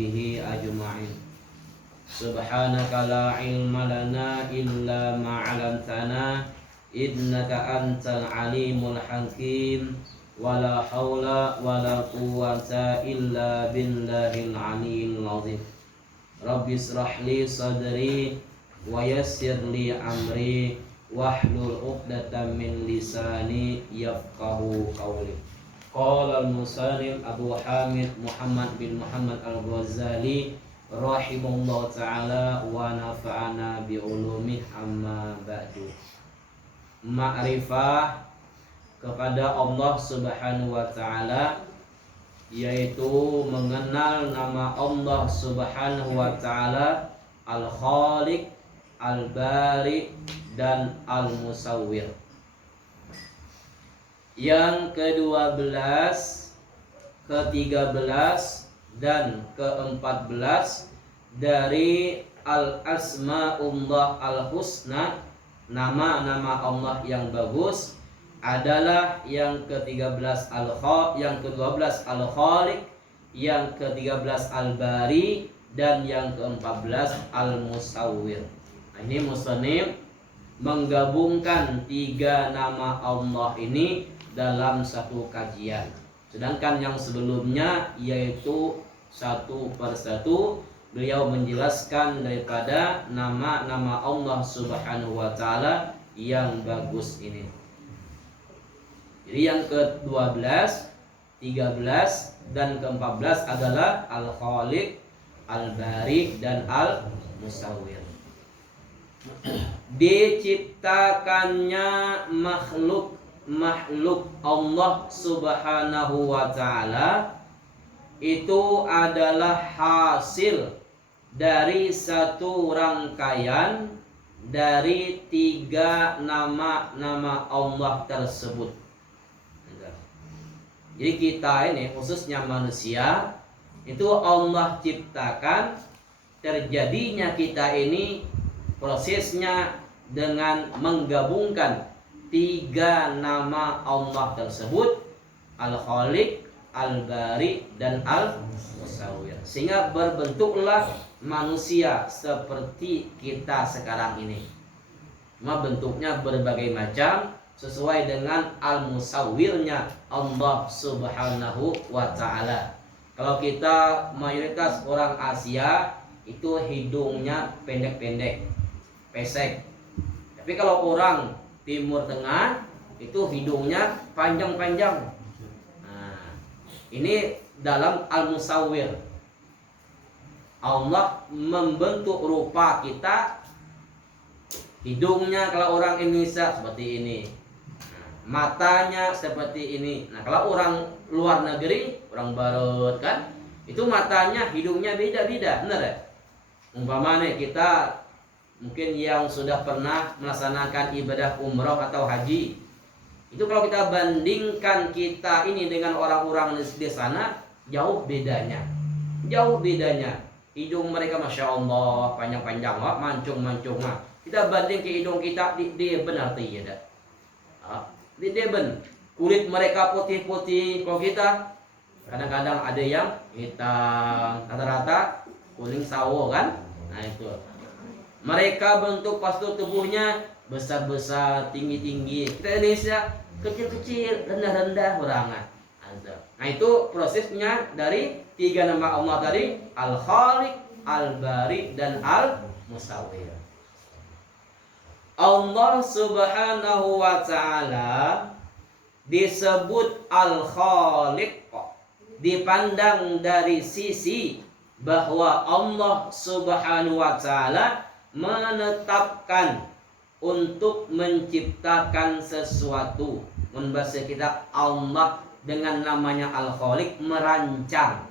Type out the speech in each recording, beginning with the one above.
sahbihi ajma'in. Subhanaka la ilma lana illa ma 'allamtana innaka antal alimul hakim. Wala haula wala quwwata illa billahil aliyyil azim. Rabbi israh li sadri wa yassir li amri wahlul 'uqdatam min lisani yafqahu qawli. Qala al-musannif Abu Hamid Muhammad bin Muhammad Al-Ghazali rahimahullah ta'ala wa nafa'ana bi ulumih amma ba'du. Ma'rifah kepada Allah Subhanahu wa ta'ala, yaitu mengenal nama Allah Subhanahu wa ta'ala Al-Khaliq, Al-Bari, dan Al-Musawwir. Yang ke-12, ke-13, dan ke-14 dari Al-Asma'ullah Al-Husna, nama-nama Allah yang bagus, adalah yang ke-13 yang ke-12 Al-Khaliq, yang ke-13 Al-Bari, dan yang ke-14 Al-Musawwir. Nah, ini musannif menggabungkan 3 nama Allah ini dalam satu kajian. Sedangkan yang sebelumnya yaitu satu persatu beliau menjelaskan daripada nama-nama Allah Subhanahu wa ta'ala yang bagus ini. Jadi yang ke-12, 13, dan ke-14 adalah Al-Khaliq, Al-Bari, dan Al-Musawwir. Diciptakannya makhluk Allah Subhanahu wa ta'ala itu adalah hasil dari satu rangkaian dari 3 nama-nama Allah tersebut. Jadi kita ini, khususnya manusia, itu Allah ciptakan. Terjadinya kita ini prosesnya dengan menggabungkan 3 nama Allah tersebut, Al-Khaliq, Al-Bari, dan Al-Musawwir, sehingga berbentuklah manusia seperti kita sekarang ini. Cuma bentuknya berbagai macam sesuai dengan Al-Musawwirnya Allah Subhanahu wa ta'ala. Kalau kita mayoritas orang Asia itu hidungnya pendek-pendek, pesek. Tapi kalau orang Timur Tengah itu hidungnya panjang-panjang. Nah, ini dalam Al-Musawwir. Allah membentuk rupa kita. Hidungnya kalau orang Indonesia seperti ini, matanya seperti ini. Nah, kalau orang luar negeri, orang barat kan, itu matanya, hidungnya beda-beda, benar ya? Umpamanya kita mungkin yang sudah pernah melaksanakan ibadah umroh atau haji, itu kalau kita bandingkan kita ini dengan orang-orang di sana, jauh bedanya. Hidung mereka masya Allah panjang-panjang, mancung-mancung. Kita banding ke hidung kita, dia benar tidak? Dia benar. Kulit mereka putih-putih, kalau kita kadang-kadang ada yang hitam, rata-rata kuning sawo kan? Nah itu. Mereka bentuk postur tubuhnya besar-besar, tinggi-tinggi. Kita Indonesia kecil-kecil, rendah-rendah berangan. Nah itu prosesnya dari 3 nama Allah tadi, Al-Khaliq, Al-Bari, dan Al-Musawwir. Allah Subhanahu wa ta'ala disebut Al-Khaliq dipandang dari sisi bahwa Allah Subhanahu wa ta'ala menetapkan untuk menciptakan sesuatu. Membahas kita Allah dengan namanya Al-Khaliq merancang.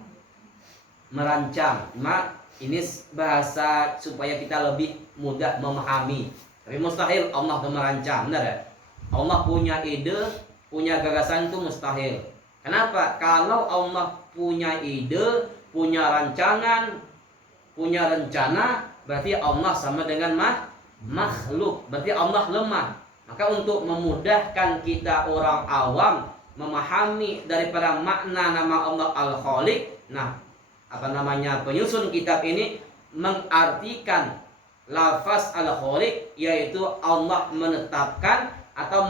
Ini bahasa supaya kita lebih mudah memahami. Tapi mustahil Allah itu merancang, benar ya? Allah punya ide, punya gagasan itu mustahil. Kenapa? Kalau Allah punya ide, punya rancangan, punya rencana, berarti Allah sama dengan makhluk. Berarti Allah lemah. Maka untuk memudahkan kita orang awam memahami daripada makna nama Allah Al-Khaliq, nah penyusun kitab ini mengartikan lafaz al-khaliq, yaitu Allah menetapkan atau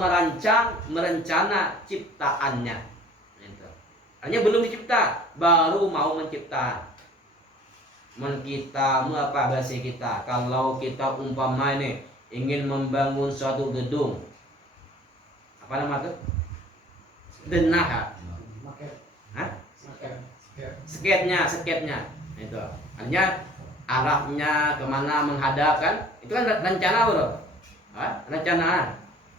merencana ciptaannya. Hanya belum dicipta, baru mau mencipta. Kita apa bahasa kita? Kalau kita umpama ini ingin membangun suatu gedung, apa nama itu? Denah. Sketnya. Itu. Artinya arahnya kemana menghadap kan? Itu kan rencana, bro.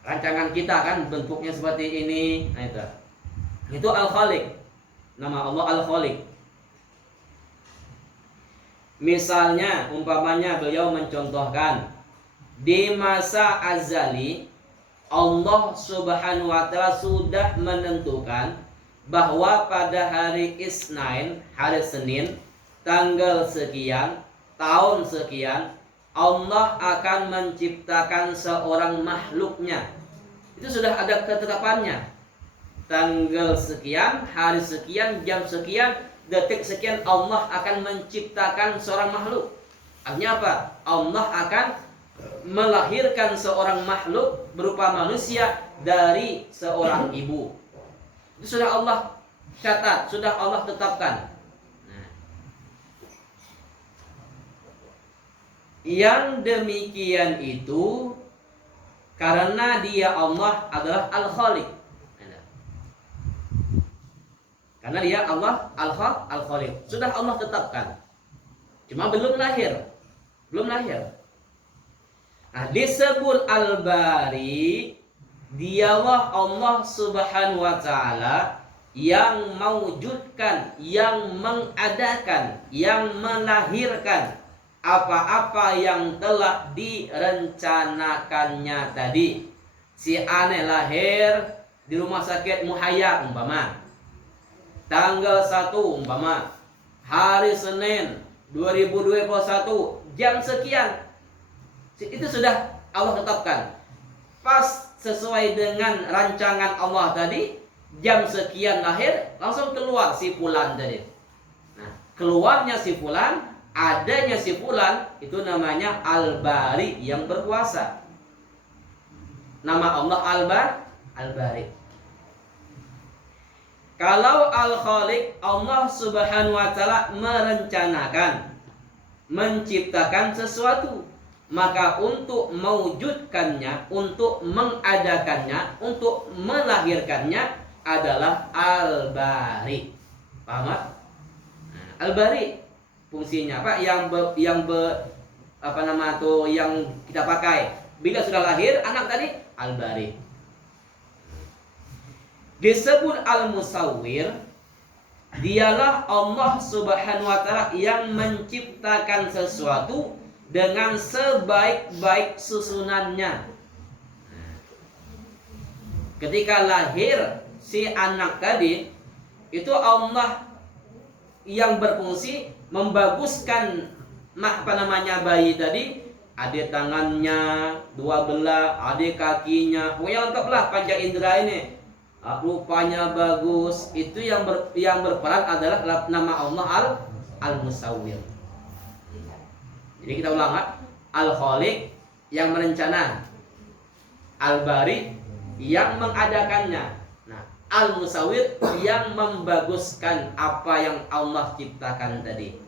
Rancangan kita kan bentuknya seperti ini. Nah, itu Al-Khaliq. Nama Allah Al-Khaliq. Misalnya, umpamanya beliau mencontohkan di masa azali Allah Subhanahu wa taala sudah menentukan bahwa pada hari Isnin, hari Senin, tanggal sekian, tahun sekian, Allah akan menciptakan seorang makhluknya. Itu sudah ada ketetapannya. Tanggal sekian, hari sekian, jam sekian, detik sekian, Allah akan menciptakan seorang makhluk. Artinya apa? Allah akan melahirkan seorang makhluk berupa manusia dari seorang ibu. Itu sudah Allah catat, sudah Allah tetapkan. Yang demikian itu karena dia Allah adalah Al-Khaliq. Karena dia Allah Al-Khaliq. Sudah Allah tetapkan. Cuma belum lahir. Nah, disebut Al-Bari, dialah Allah Subhanahu wa taala yang mewujudkan, yang mengadakan, yang melahirkan apa-apa yang telah direncanakannya tadi. Si aneh lahir di rumah sakit Muhayya umpama, tanggal 1 umpama, hari Senin 2021 jam sekian, itu sudah Allah tetapkan. Pas sesuai dengan rancangan Allah tadi, jam sekian lahir, langsung keluar si fulan tadi. Nah, keluarnya si fulan, adanya si fulan, itu namanya Al-Bari, yang berkuasa. Nama Allah Al-Bari. Kalau Al-Khaliq, Allah Subhanahu wa taala merencanakan, menciptakan sesuatu, maka untuk mewujudkannya, untuk mengadakannya, untuk melahirkannya adalah Al-Bari. Paham? Al-Bari fungsinya apa? Yang kita pakai bila sudah lahir anak tadi, Al-Bari. Disebut Al-Musawwir, dialah Allah Subhanahu wa taala yang menciptakan sesuatu dengan sebaik-baik susunannya. Ketika lahir si anak tadi, itu Allah yang berfungsi membaguskan bayi tadi. Ada tangannya, 2 belah, ada kakinya, pokoknya lengkaplah panca indera ini. Rupanya bagus. Itu yang berperan adalah nama Allah Al-Musawwir. Jadi kita ulang, Al-Khaliq yang merencana, Al-Bari yang mengadakannya. Nah, Al-Musawwir yang membaguskan apa yang Allah ciptakan tadi.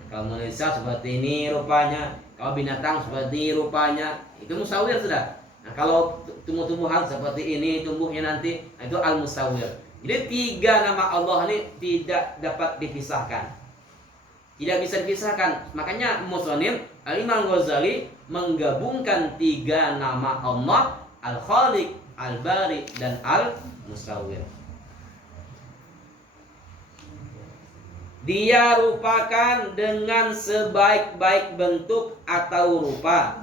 Nah, kalau manusia seperti ini rupanya, kalau binatang seperti rupanya, itu musawwir sudah. Nah, kalau tumbuh-tumbuhan seperti ini tumbuhnya nanti, nah itu Al-Musawwir. Jadi 3 nama Allah ini tidak dapat dipisahkan. Tidak bisa dipisahkan. Makanya Musonif Al-Imam Ghazali menggabungkan 3 nama Allah, Al-Khaliq, Al-Bari, dan Al-Musawwir. Dia rupakan dengan sebaik-baik bentuk atau rupa.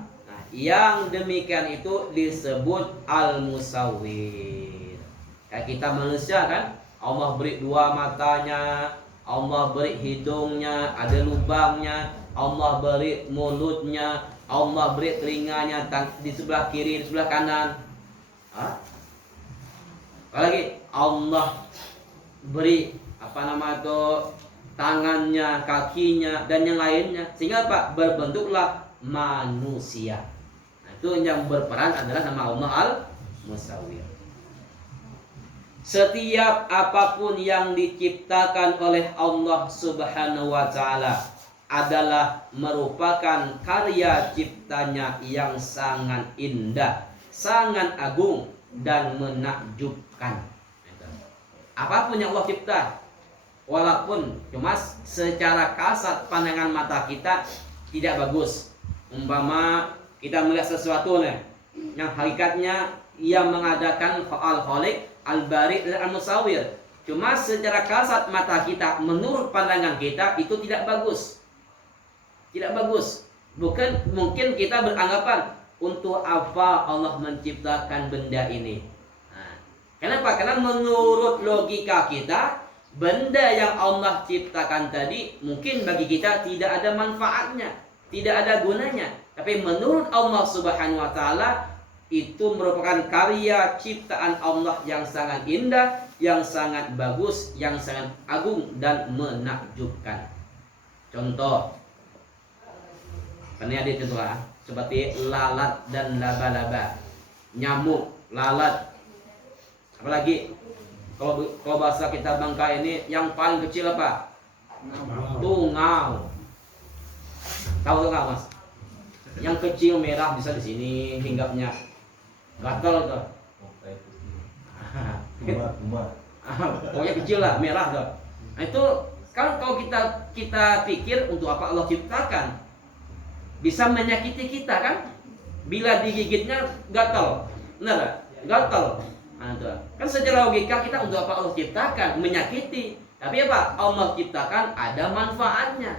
Yang demikian itu disebut Al-Musawwir. Kayak kita manusia kan, Allah beri 2 matanya, Allah beri hidungnya, ada lubangnya, Allah beri mulutnya, Allah beri telinganya di sebelah kiri, di sebelah kanan. Apalagi Allah beri tangannya, kakinya, dan yang lainnya. Sehingga apa? Berbentuklah manusia. Nah, itu yang berperan adalah nama Allah Al-Musawwir. Setiap apapun yang diciptakan oleh Allah Subhanahu wa Ta'ala adalah merupakan karya ciptanya yang sangat indah, sangat agung, dan menakjubkan. Apapun yang Allah cipta, walaupun cuma secara kasat pandangan mata kita tidak bagus. Umpama kita melihat sesuatu nih, yang hakikatnya ia mengadakan Al-Khaliq, Al-Bari, dan Al-Musawwir. Cuma secara kasat mata kita, menurut pandangan kita itu tidak bagus. Tidak bagus. Mungkin kita beranggapan, untuk apa Allah menciptakan benda ini? Nah, kenapa? Karena menurut logika kita, benda yang Allah ciptakan tadi mungkin bagi kita tidak ada manfaatnya, tidak ada gunanya. Tapi menurut Allah Subhanahu wa Ta'ala, itu merupakan karya ciptaan Allah yang sangat indah, yang sangat bagus, yang sangat agung dan menakjubkan. Contoh, ini ada contoh seperti lalat dan laba-laba, nyamuk, lalat, apalagi kalau bahasa kita Bangka ini yang paling kecil apa? Tungau. Tahu tungau, Mas? Yang kecil merah bisa di sini hinggapnya. Gatal tuh. Pokoknya kecil lah, merah tuh. Nah, itu kan kalau kita pikir untuk apa Allah ciptakan? Bisa menyakiti kita kan? Bila digigitnya gatal. Benar? Gatal. Nah, itu. Kan secara logika kita untuk apa Allah ciptakan? Menyakiti. Tapi apa? Allah ciptakan ada manfaatnya.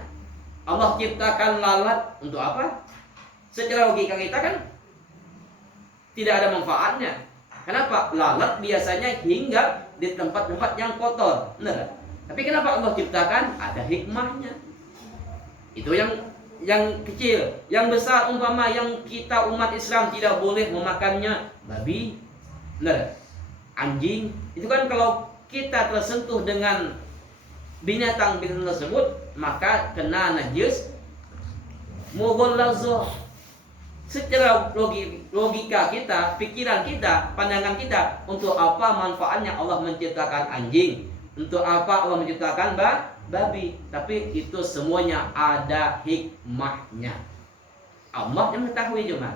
Allah ciptakan lalat untuk apa? Secara logika kita kan tidak ada manfaatnya. Kenapa? Lalat biasanya hinggap di tempat-tempat yang kotor. Benar? Tapi kenapa Allah ciptakan? Ada hikmahnya. Itu yang kecil. Yang besar umpama yang kita umat Islam tidak boleh memakannya, babi, benar? Anjing. Itu kan kalau kita tersentuh dengan binatang tersebut, maka kena najis mughallazzah. Secara logika kita, pikiran kita, pandangan kita, untuk apa manfaatnya Allah menciptakan anjing? Untuk apa Allah menciptakan babi? Tapi itu semuanya ada hikmahnya. Allah yang mengetahui cuma.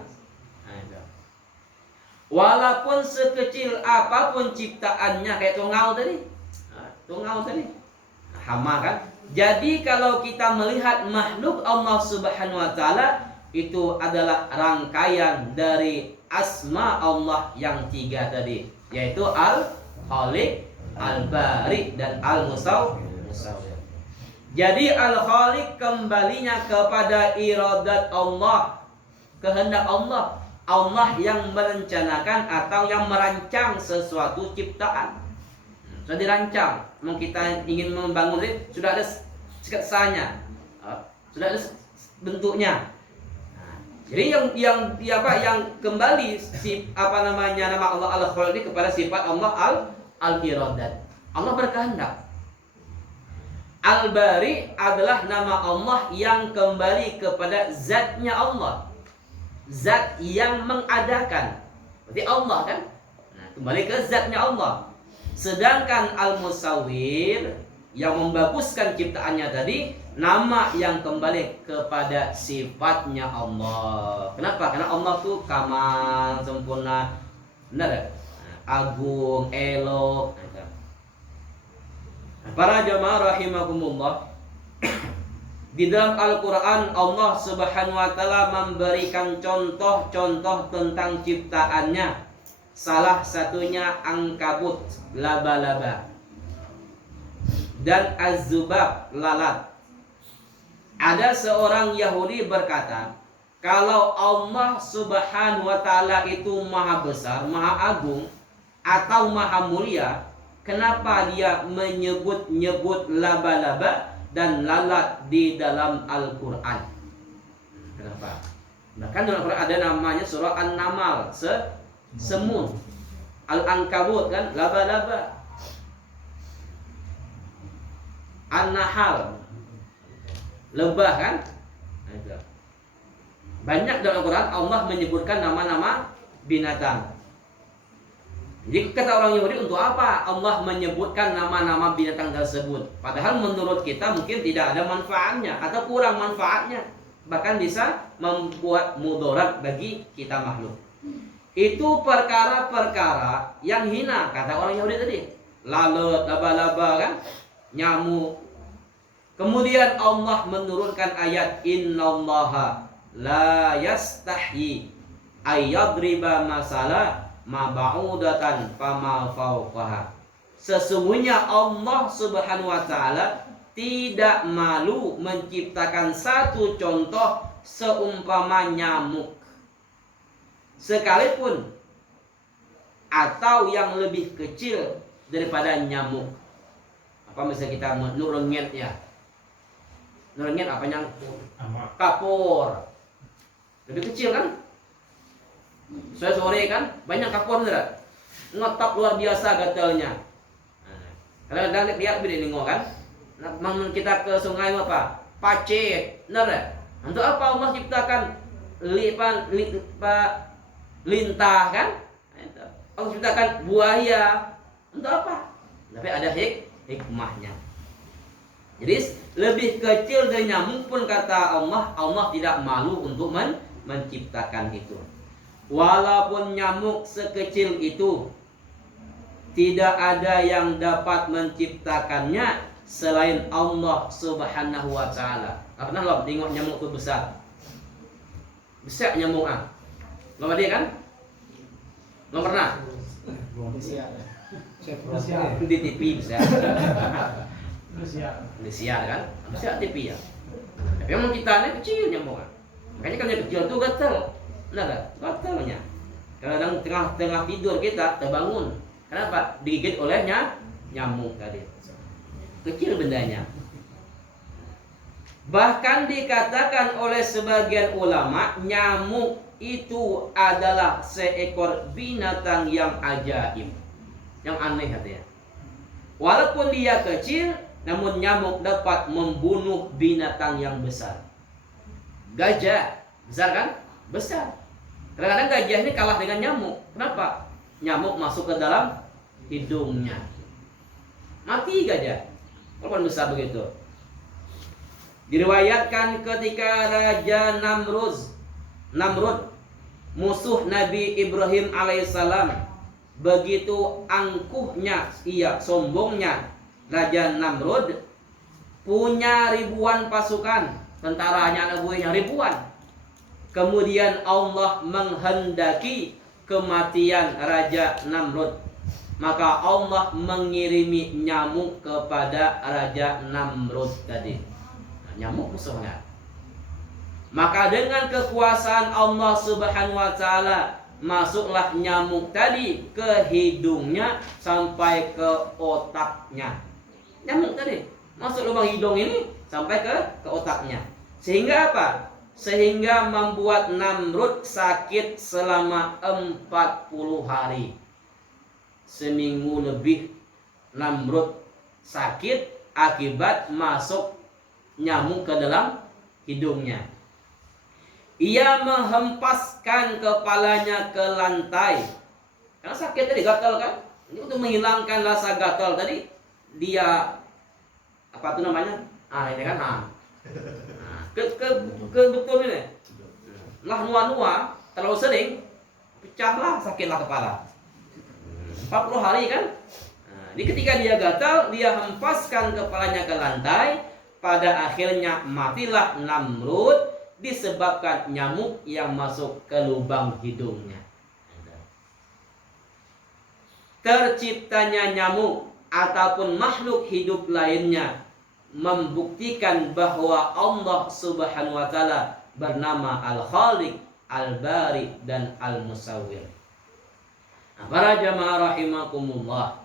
Walaupun sekecil apapun ciptaannya, kayak tungau tadi, hama kan. Jadi kalau kita melihat makhluk Allah Subhanahu wa Ta'ala, itu adalah rangkaian dari asma Allah yang 3 tadi, yaitu Al-Khaliq, Al-Bari, dan Al-Musawwir. Jadi Al-Khaliq kembalinya kepada iradat Allah, kehendak Allah. Allah yang merencanakan atau yang merancang sesuatu ciptaan. Sudah dirancang. Kita ingin membangun ini, sudah ada sketsanya, sudah ada bentuknya. Jadi yang kembali nama Allah Al-Khaliq kepada sifat Allah Al-Iradat. Allah berkehendak. Al-Bari adalah nama Allah yang kembali kepada zatnya Allah. Zat yang mengadakan. Berarti Allah kan? Nah, kembali ke zatnya Allah. Sedangkan Al-Musawwir yang membaguskan ciptaannya tadi, nama yang kembali kepada sifatnya Allah. Kenapa? Karena Allah tuh kamal, sempurna, benar, agung, elok. Para jamaah rahimakumullah, di dalam Al-Quran Allah Subhanahu wa Ta'ala memberikan contoh-contoh tentang ciptaannya. Salah satunya Ankabut, laba-laba, dan Az-Zubab, lalat. Ada seorang Yahudi berkata, kalau Allah Subhanahu wa Ta'ala itu maha besar, maha agung, atau maha mulia, kenapa dia menyebut-nyebut laba-laba dan lalat di dalam Al-Quran? Kenapa? Bahkan dalam Al-Quran ada namanya surah An-Namal, semut. Al-Ankabut kan, laba-laba. An-Nahl, lebah kan? Nah, itu. Banyak dalam Al-Quran Allah menyebutkan nama-nama binatang. Jadi kata orang Yahudi, untuk apa Allah menyebutkan nama-nama binatang tersebut? Padahal menurut kita mungkin tidak ada manfaatnya atau kurang manfaatnya, bahkan bisa membuat mudarat bagi kita makhluk. Itu perkara-perkara yang hina, kata orang Yahudi tadi. Lalat, laba-laba kan, nyamuk. Kemudian Allah menurunkan ayat Innallaha la yastahyi ayyadriba masalah ma ba'udatan fama fawqaha. Sesungguhnya Allah Subhanahu wa taala tidak malu menciptakan satu contoh seumpama nyamuk sekalipun atau yang lebih kecil daripada nyamuk. Apa misalnya kita nurengit ya? Nurengit apa yang kapur. Lebih kecil kan? Sore kan banyak kapur tidak? Ngetop luar biasa gatalnya. Kadang-kadang lihat beda nengok kan? Nah, kita ke sungai apa? Pacet, benar ya? Untuk apa Allah ciptakan lintah kan? Allah ciptakan buaya. Untuk apa? Tapi ada hikmahnya. Jadi lebih kecil dari nyamuk pun kata Allah, Allah tidak malu untuk menciptakan itu. Walaupun nyamuk sekecil itu, tidak ada yang dapat menciptakannya selain Allah Subhanahu wa taala. Pernah lo tengok nyamuk itu besar? Besar nyamuk ah. Lo dia kan? Lo pernah? Di TV besar. Besar kan? Besar TV ya. Tapi memang kita ini kecil nyamuk ah. Makanya kalau yang kecil itu gatal. Benar gak? Gatalnya. Kadang tengah tidur kita terbangun. Kenapa? Digigit oleh nyamuk tadi. Kecil bendanya. Bahkan dikatakan oleh sebagian ulama, nyamuk itu adalah seekor binatang yang ajaib, yang aneh katanya. Walaupun dia kecil, namun nyamuk dapat membunuh binatang yang besar. Gajah, besar kan? Besar. Kadang-kadang gajah ini kalah dengan nyamuk. Kenapa? Nyamuk masuk ke dalam hidungnya. Mati gajah. Walaupun besar begitu. Diriwayatkan ketika Raja Namrud, musuh Nabi Ibrahim alaihissalam, begitu angkuhnya, sombongnya Raja Namrud, punya ribuan pasukan, tentaranya anak buahnya ribuan. Kemudian Allah menghendaki kematian Raja Namrud, maka Allah mengirimi nyamuk kepada Raja Namrud tadi. Nyamuk musuhnya. Maka dengan kekuasaan Allah Subhanahu wa taala, masuklah nyamuk tadi ke hidungnya sampai ke otaknya. Nyamuk tadi masuk lubang hidung ini sampai ke otaknya. Sehingga apa? Sehingga membuat Namrud sakit selama 40 hari. Seminggu lebih Namrud sakit akibat masuk nyamuk ke dalam hidungnya. Ia menghempaskan kepalanya ke lantai. Karena sakit tadi, gatal kan? Ini untuk menghilangkan rasa gatal tadi, dia apa itu namanya? Ini kan betul ini. Lah nua-nua terlalu sering, pecahlah, sakitlah kepala. 40 hari kan? Jadi ketika dia gatal, dia hempaskan kepalanya ke lantai. Pada akhirnya matilah Namrud disebabkan nyamuk yang masuk ke lubang hidungnya. Terciptanya nyamuk ataupun makhluk hidup lainnya membuktikan bahwa Allah Subhanahu wa taala bernama Al-Khaliq, Al-Bari dan Al-Musawwir. Para jamaah rahimakumullah,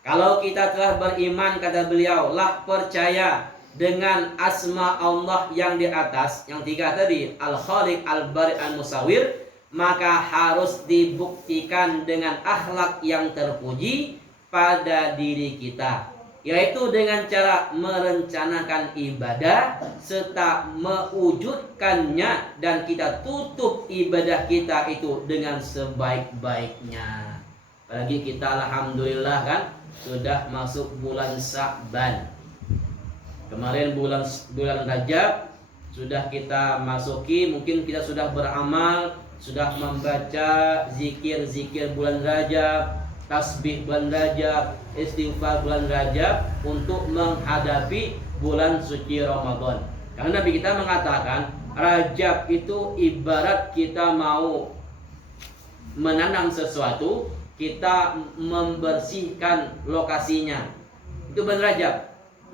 kalau kita telah beriman, kata beliau, lah percaya dengan asma Allah yang di atas, yang 3 tadi, Al-Khaliq, Al-Bari, Al-Musawwir, maka harus dibuktikan dengan akhlak yang terpuji pada diri kita. yaitu dengan cara merencanakan ibadah serta mewujudkannya, dan kita tutup ibadah kita itu dengan sebaik-baiknya. Apalagi kita alhamdulillah kan sudah masuk bulan Sya'ban. Kemarin bulan Rajab sudah kita masuki, mungkin kita sudah beramal, sudah membaca zikir-zikir bulan Rajab, tasbih bulan Rajab, istighfar bulan Rajab untuk menghadapi bulan suci Ramadan. Karena Nabi kita mengatakan Rajab itu ibarat kita mau menanam sesuatu, kita membersihkan lokasinya. Itu bulan Rajab.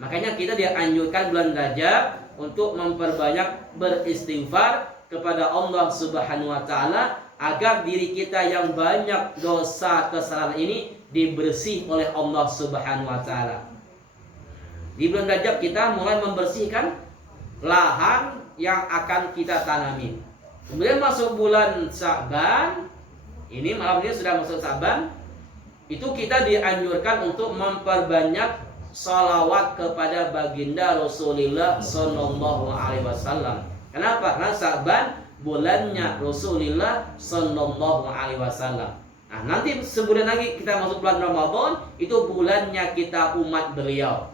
Makanya kita dianjurkan bulan Rajab untuk memperbanyak beristighfar kepada Allah Subhanahu wa taala agar diri kita yang banyak dosa kesalahan ini dibersih oleh Allah Subhanahu wa taala. Di bulan Rajab kita mulai membersihkan lahan yang akan kita tanami. Kemudian masuk bulan Sya'ban. Ini malam ini sudah masuk Sya'ban. Itu kita dianjurkan untuk memperbanyak salawat kepada baginda Rasulullah Sallallahu Alaihi Wasallam. Kenapa? Karena Sya'ban bulannya Rasulullah Sallallahu Alaihi Wasallam. Nah, nanti sebulan lagi kita masuk bulan Ramadan, itu bulannya kita umat beliau.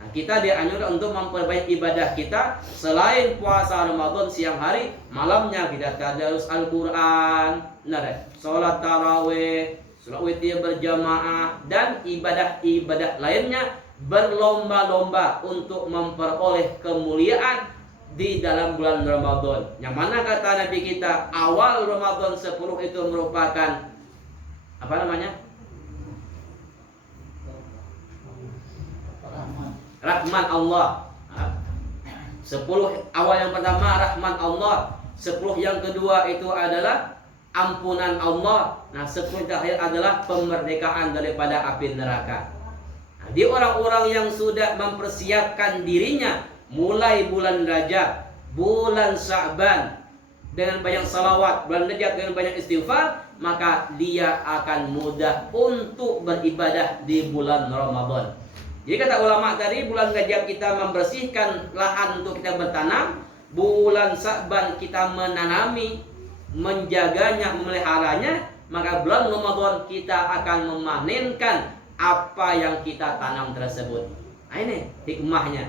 Nah, kita dianjurkan untuk memperbaiki ibadah kita selain puasa Ramadan siang hari, malamnya kita tadarus Al-Quran, sholat tarawih, sholat witir berjamaah, dan ibadah-ibadah lainnya, berlomba-lomba untuk memperoleh kemuliaan di dalam bulan Ramadan. Yang mana kata Nabi kita, awal Ramadan 10 itu merupakan apa namanya? Rahmat Allah. 10 awal yang pertama rahmat Allah, 10 yang kedua itu adalah ampunan Allah. Nah, 10 terakhir adalah pemerdekaan daripada api neraka. Nah, di orang-orang yang sudah mempersiapkan dirinya mulai bulan Rajab, bulan Sya'ban dengan banyak salawat, bulan Rajab dengan banyak istighfar, maka dia akan mudah untuk beribadah di bulan Ramadan. Jadi kata ulama tadi, bulan Rajab kita membersihkan lahan untuk kita bertanam, bulan Sya'ban kita menanami, menjaganya, memeliharanya, maka bulan Ramadan kita akan memanenkan apa yang kita tanam tersebut. Nah, ini hikmahnya.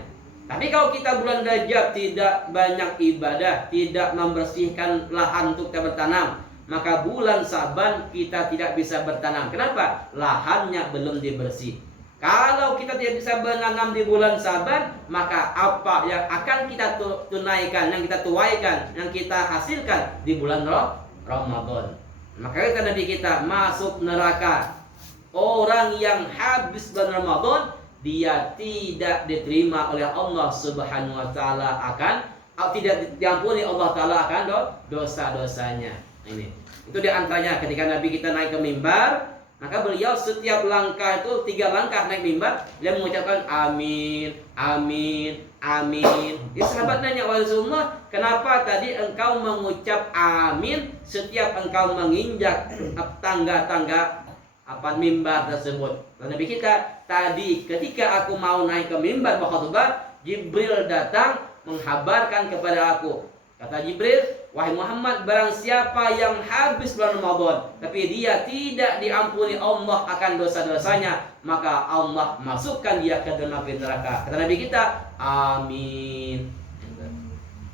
Tapi kalau kita bulan Rajab tidak banyak ibadah, tidak membersihkan lahan untuk kita bertanam, maka bulan Sya'ban kita tidak bisa bertanam. Kenapa? Lahannya belum dibersih. Kalau kita tidak bisa menanam di bulan Sya'ban, maka apa yang akan kita tunaikan, yang kita tuaikan, yang kita hasilkan di bulan Ramadan? Maka kata Nabi kita, masuk neraka orang yang habis bulan Ramadan, dia tidak diterima oleh Allah Subhanahu wa taala, akan tidak diampuni Allah taala akan dosa-dosanya. Ini. Itu di antaranya ketika Nabi kita naik ke mimbar, maka beliau setiap langkah itu 3 langkah naik mimbar, dia mengucapkan amin, amin, amin. Jadi sahabat nanya, wahai Rasulullah, kenapa tadi engkau mengucap amin setiap engkau menginjak tangga-tangga mimbar tersebut? Nabi kita, tadi ketika aku mau naik ke mimbar berkhutbah, Jibril datang menghabarkan kepada aku. Kata Jibril, wahai Muhammad, barang siapa yang habis bulan Ramadan tapi dia tidak diampuni Allah akan dosa-dosanya, maka Allah masukkan dia ke dalam api neraka. Kata Nabi kita, amin.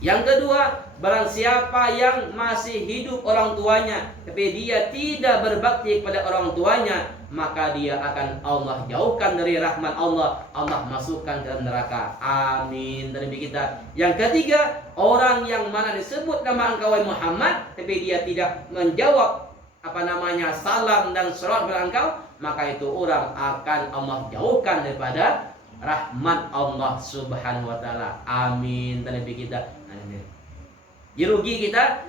Yang kedua, barang siapa yang masih hidup orang tuanya tapi dia tidak berbakti kepada orang tuanya, maka dia akan Allah jauhkan dari rahmat Allah, Allah masukkan ke neraka. Amin. Dari Nabi kita. Yang ketiga, orang yang mana disebut nama engkau wahai Muhammad tapi dia tidak menjawab salam dan salawat kepada engkau, maka itu orang akan Allah jauhkan daripada rahmat Allah Subhanahu wa taala. Amin. Dari Nabi kita. Jadi rugi kita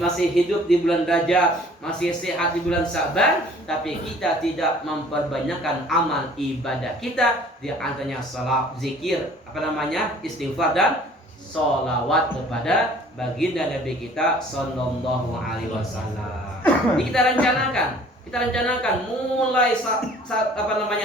masih hidup di bulan Rajab, masih sehat di bulan Sya'ban, tapi kita tidak memperbanyakkan amal ibadah kita, di antaranya salat, zikir, istighfar dan sholawat kepada baginda Nabi kita Sallallahu Alaihi Wasallam. Jadi kita rencanakan Kita rencanakan mulai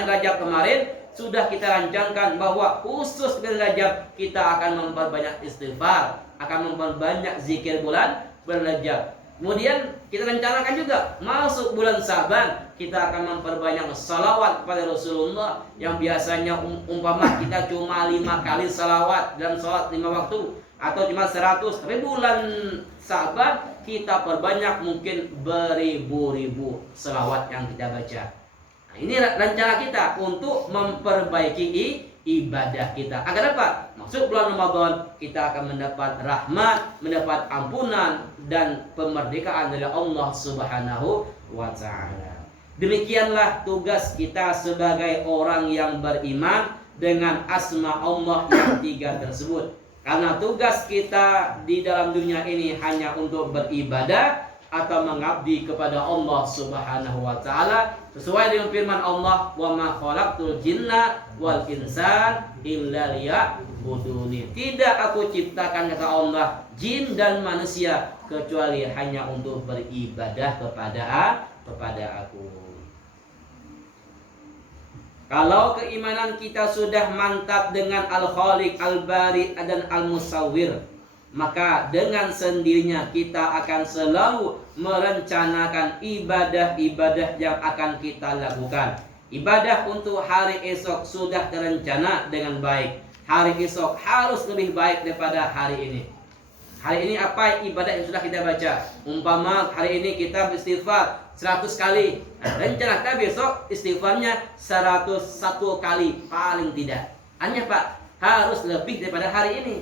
Rajab kemarin sudah kita rancangkan bahwa khusus di Rajab kita akan memperbanyak istighfar, akan memperbanyak zikir bulan Rajab. Kemudian kita rencanakan juga masuk bulan Sa'ban kita akan memperbanyak salawat kepada Rasulullah yang biasanya umpama kita cuma 5 kali salawat dalam salat 5 waktu atau cuma 100, tapi bulan Sa'ban kita perbanyak mungkin beribu-ribu selawat yang kita baca. Nah, ini rencana kita untuk memperbaiki ibadah kita. Agar apa? Masuk bulan Ramadan kita akan mendapat rahmat, mendapat ampunan dan pemerdekaan dari Allah Subhanahu wa taala. Demikianlah tugas kita sebagai orang yang beriman dengan asma Allah yang 3 tersebut. Karena tugas kita di dalam dunia ini hanya untuk beribadah atau mengabdi kepada Allah Subhanahu wa taala sesuai dengan firman Allah, "Wa ma khalaqtul jinna wal insan illa liya'buduni." Tidak aku ciptakan, kata Allah, jin dan manusia kecuali hanya untuk beribadah kepada aku. Kalau keimanan kita sudah mantap dengan Al-Khaliq, Al-Bari, dan Al-Musawwir, maka dengan sendirinya kita akan selalu merencanakan ibadah-ibadah yang akan kita lakukan. Ibadah untuk hari esok sudah terencana dengan baik. Hari esok harus lebih baik daripada hari ini. Hari ini apa ibadah yang sudah kita baca? Umpama hari ini kita beristighfar 100 kali. Nah, rencana kita besok istighfarnya 101 kali paling tidak. Hanya Pak, harus lebih daripada hari ini.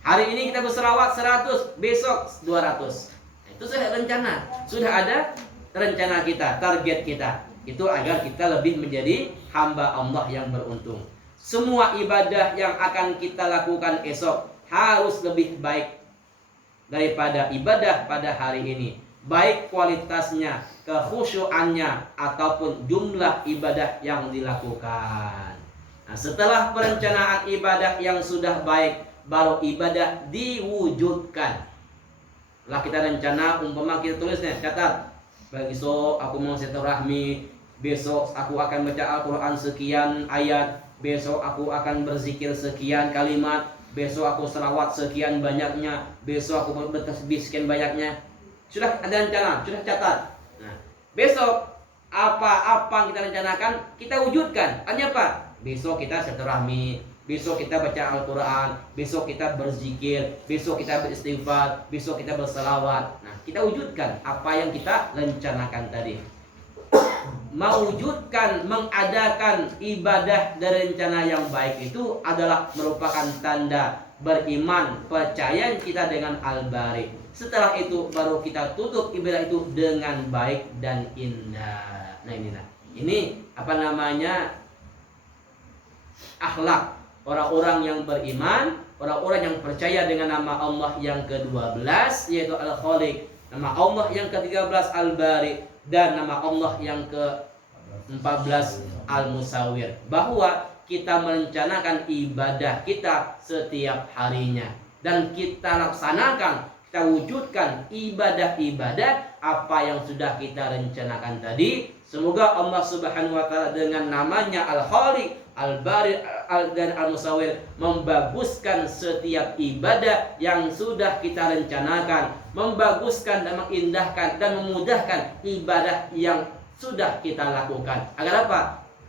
Hari ini kita berselawat 100, besok 200. Itu sudah rencana. Sudah ada rencana kita, target kita. Itu agar kita lebih menjadi hamba Allah yang beruntung. Semua ibadah yang akan kita lakukan esok harus lebih baik daripada ibadah pada hari ini. Baik kualitasnya, kekhusyuannya, ataupun jumlah ibadah yang dilakukan. Nah, setelah perencanaan ibadah yang sudah baik, baru ibadah diwujudkan. Lah kita rencana, umpama kita tulisnya, catat, besok aku mau silaturahmi, besok aku akan baca Al-Quran sekian ayat, besok aku akan berzikir sekian kalimat, besok aku selawat sekian banyaknya, besok aku bertasbih sekian banyaknya. Sudah ada rencana, sudah catat. Nah, besok apa-apa yang kita rencanakan, kita wujudkan. Hanya apa? Besok kita silaturahmi, besok kita baca Al-Quran, besok kita berzikir, besok kita beristighfar, besok kita berselawat. Nah, kita wujudkan apa yang kita rencanakan tadi. Mewujudkan, mengadakan ibadah dan rencana yang baik itu adalah merupakan tanda beriman, percaya kita dengan Al-Bari. Setelah itu baru kita tutup ibadah itu dengan baik dan indah. Nah ini apa namanya, akhlak orang-orang yang beriman, orang-orang yang percaya dengan nama Allah yang ke-12 yaitu Al-Khaliq, nama Allah yang ke-13 Al-Bari, dan nama Allah yang ke-14 Al-Musawwir. Bahwa kita merencanakan ibadah kita setiap harinya dan kita laksanakan, kita wujudkan ibadah-ibadah apa yang sudah kita rencanakan tadi. Semoga Allah Subhanahu wa taala dengan namanya Al-Khaliq, Al-Bari, dan Al-Musawwir membaguskan setiap ibadah yang sudah kita rencanakan, membaguskan dan mengindahkan dan memudahkan ibadah yang sudah kita lakukan. Agar apa?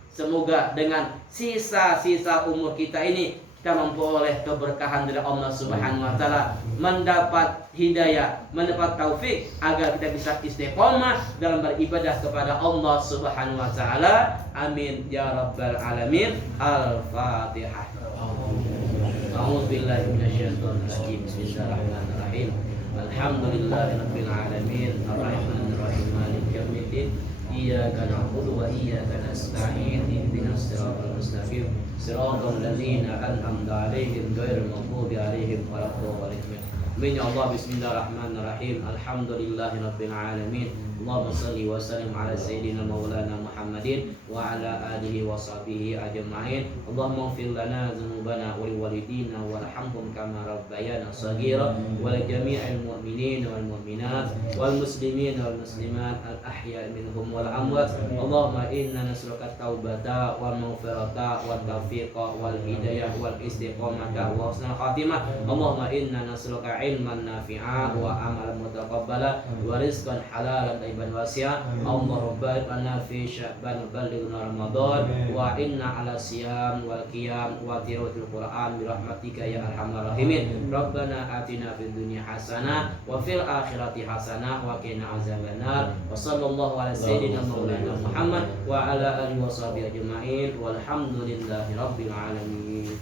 Semoga dengan sisa-sisa umur kita ini kita memperoleh keberkahan dari Allah Subhanahu wa taala, mendapat hidayah, mendapat taufik agar kita bisa istiqomah dalam beribadah kepada Allah Subhanahu wa taala. Amin ya rabbal alamin. Al-Fatihah. A'udzu billahi minasyaitonir rajim. Bismillahirrahmanirrahim. Alhamdulillahirabbil alamin. Arrahmanir rahim. Maliki yaumiddin. Iyyaka na'budu wa iyyaka nasta'in. Ihdinas siratal mustaqim. Siratal ladzina an'amta 'alaihim ghairil maghdubi 'alaihim waladdallin. Amin ya Allah. Bismillahirrahmanirrahim. Alhamdulillahirabbil alamin. Allahumma salli wa sallim ala sayyidina maulana Muhammadin wa ala alihi wa sahbihi ajma'in. Allahumma ighfir lana dzunubana wa liwalidina warhamhum kama rabbayana shaghira wa li jami'il mu'minina wal mu'minat wal muslimina wal muslimat al ahya'i minhum wal amwat. Allahumma inna nas'aluka at-taubata wal maghfirata wat taufiqa wal hidayah wal istiqamata wa husnal khatimah. Allahumma inna nas'aluka ilman nafi'a wa amalan mutaqabbala wa rizqan halalan tayyiban wasi'a. Allahumma barik lana fi sya'ban ballighna ramadan wa inna ala siyam wal qiyam wa tilawatil qur'an bi rahmatika ya arhamar rahimin. Rabbana atina fid dunya hasanah wa fil akhirati hasanah wa qina azabannar. Wa sallallahu ala sayyidina maulana Muhammad wa ala alihi wa sahbihi ajma'in walhamdulillahi rabbil alamin.